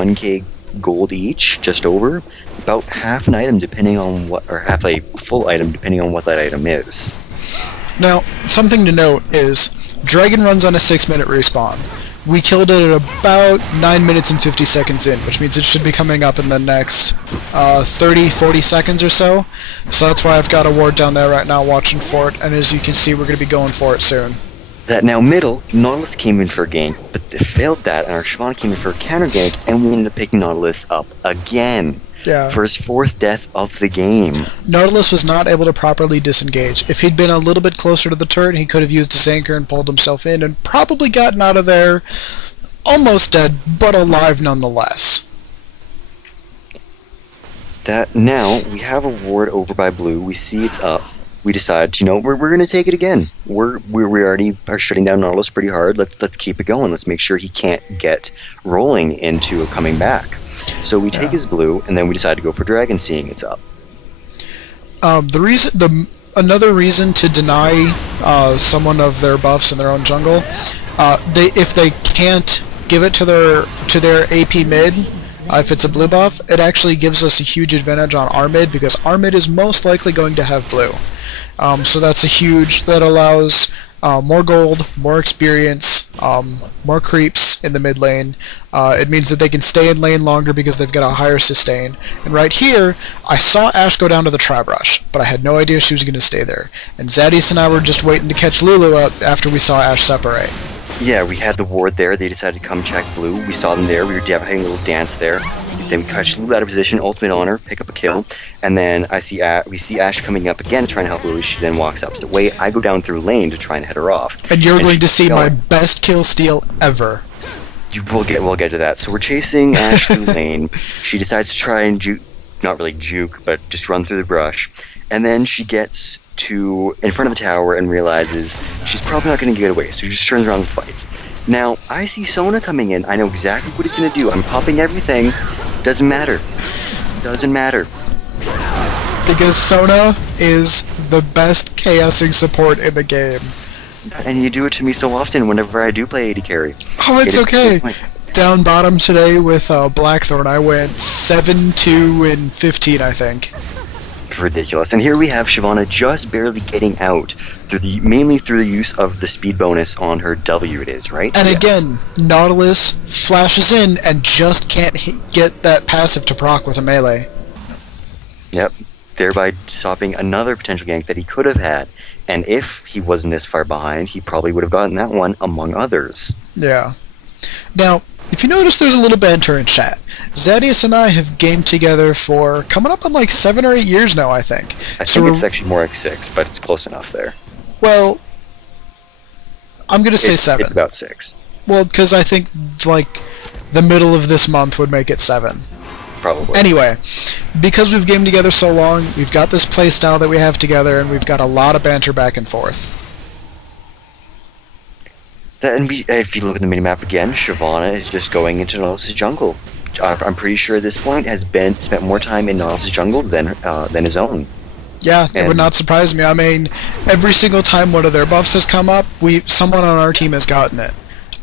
1k gold each, just over. About half an item depending on what, or half a full item depending on what that item is. Now, something to note is, Dragon runs on a 6-minute respawn. We killed it at about 9 minutes and 50 seconds in, which means it should be coming up in the next 30-40 seconds or so. So that's why I've got a ward down there right now watching for it, and as you can see, we're going to be going for it soon. That now middle, Nautilus came in for a gank, but it failed that, and our Shyvana came in for a counter gank, and we ended up picking Nautilus up again. Yeah. For his 4th death of the game. Nautilus was not able to properly disengage. If he'd been a little bit closer to the turret, he could have used his anchor and pulled himself in and probably gotten out of there almost dead, but alive nonetheless. That now, we have a ward over by blue, we see it's up. We decide, you know, we're going to take it again. We already are shutting down Nautilus pretty hard. Let's keep it going. Let's make sure he can't get rolling into coming back. So we take his blue, and then we decide to go for dragon, seeing it's up. Another reason to deny someone of their buffs in their own jungle, if they can't give it to their AP mid, if it's a blue buff, it actually gives us a huge advantage on our mid, because our mid is most likely going to have blue. So that's that allows more gold, more experience, more creeps in the mid lane. It means that they can stay in lane longer because they've got a higher sustain. And right here, I saw Ashe go down to the trap rush, but I had no idea she was going to stay there. And Zadius and I were just waiting to catch Lulu up after we saw Ashe separate. Yeah, we had the ward there. They decided to come check blue. We saw them there. We were having a little dance there. Then we catch Lulu out of position, ultimate on her, pick up a kill, and then we see Ashe coming up again trying to help Lulu. She then walks up the way. I go down through lane to try and head her off. And you're going to see my best kill steal ever. We'll get to that. So we're chasing Ashe through lane. She decides to try and not really juke, but just run through the brush. And then she gets to in front of the tower and realizes she's probably not going to get away, so she just turns around and fights. Now, I see Sona coming in. I know exactly what he's going to do. I'm popping everything. Doesn't matter. Doesn't matter. Because Sona is the best KSing support in the game. And you do it to me so often whenever I do play AD carry. Oh, it's okay. Down bottom today with Blackthorn, I went 7-2 and 15, I think. Ridiculous. And here we have Shyvana just barely getting out mainly through the use of the speed bonus on her W. It is right. And again, Nautilus flashes in and just can't get that passive to proc with a melee. Yep. Thereby stopping another potential gank that he could have had. And if he wasn't this far behind, he probably would have gotten that one, among others. Yeah. Now, if you notice, there's a little banter in chat. Zadius and I have gamed together for coming up on like 7 or 8 years now, I think. I think it's actually more like 6, but it's close enough there. Well, I'm going to say 7. It's about 6. Well, because I think like the middle of this month would make it 7. Probably. Anyway, because we've gamed together so long, we've got this playstyle that we have together, and we've got a lot of banter back and forth. If you look at the minimap again, Shyvana is just going into Nautilus' jungle. I'm pretty sure at this point has spent more time in Nautilus' jungle than his own. Yeah, it would not surprise me. I mean, every single time one of their buffs has come up, someone on our team has gotten it.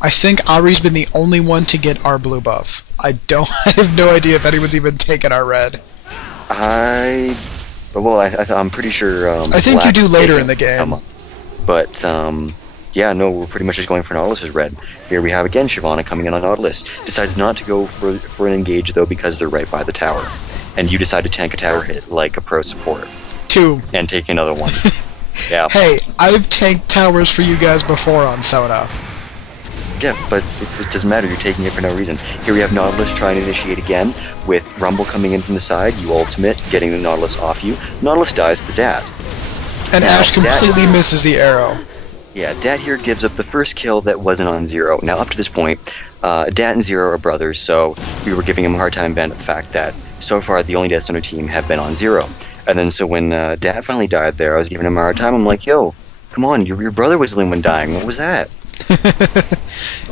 I think Ari's been the only one to get our blue buff. I have no idea if anyone's even taken our red. I'm pretty sure. I think you do later in the game. But yeah, no, we're pretty much just going for Nautilus' red. Here we have again Shyvana coming in on Nautilus. Decides not to go for an engage though because they're right by the tower, and you decide to tank a tower hit like a pro support. 2. And take another one. Yeah. Hey, I've tanked towers for you guys before on Sona. Yeah, but it doesn't matter, you're taking it for no reason. Here we have Nautilus trying to initiate again, with Rumble coming in from the side, you ultimate, getting the Nautilus off you. Nautilus dies to Dat. And now, Ashe completely misses the arrow. Yeah, Dat here gives up the first kill that wasn't on Zero. Now, up to this point, Dat and Zero are brothers, so we were giving him a hard time about the fact that so far the only deaths on our team have been on Zero. And then so when Dat finally died there, I was giving him a hard time. I'm like, yo, come on, your brother was the only one dying. What was that?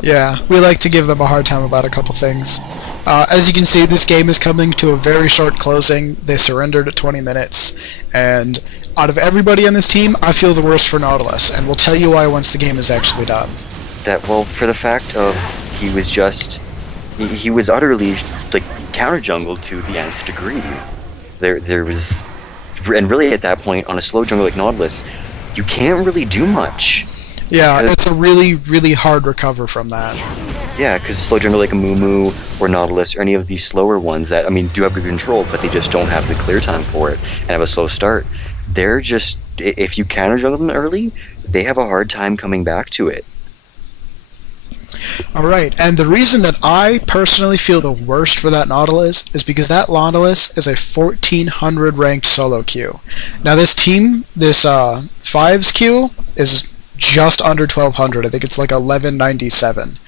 Yeah, we like to give them a hard time about a couple things. As you can see, this game is coming to a very short closing. They surrendered at 20 minutes, and out of everybody on this team, I feel the worst for Nautilus, and we'll tell you why once the game is actually done. Well, for the fact of he was just he was utterly like counter jungled to the nth degree. There was, and really at that point on a slow jungle like Nautilus, you can't really do much. Yeah, it's a really hard recover from that. Yeah, because slow jungle like a Moo or Nautilus or any of these slower ones that, I mean, do have good control, but they just don't have the clear time for it and have a slow start. They're just, if you counter jungle them early, they have a hard time coming back to it. Alright, and the reason that I personally feel the worst for that Nautilus is because that Nautilus is a 1400 ranked solo queue. Now this team, this 5's queue is just under 1200. I think it's like 1197.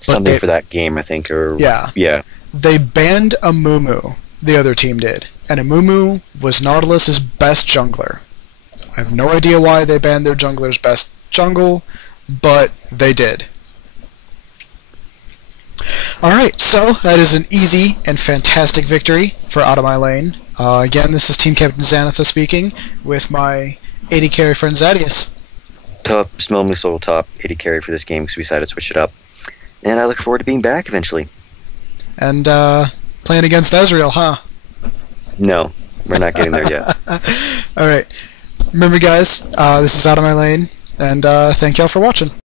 Something for that game, I think, or... Yeah. They banned a Moo, the other team did. And a Moo was Nautilus's best jungler. I have no idea why they banned their jungler's best jungle, but they did. Alright, so that is an easy and fantastic victory for OuttaMyLane. Again, this is Team Captain Xanatha speaking, with my AD carry friend Zadius. Top, smell me soul top, AD carry for this game because we decided to switch it up. And I look forward to being back eventually. And playing against Ezreal, huh? No, we're not getting there yet. Alright, remember guys, this is OuttaMyLane, and thank y'all for watching.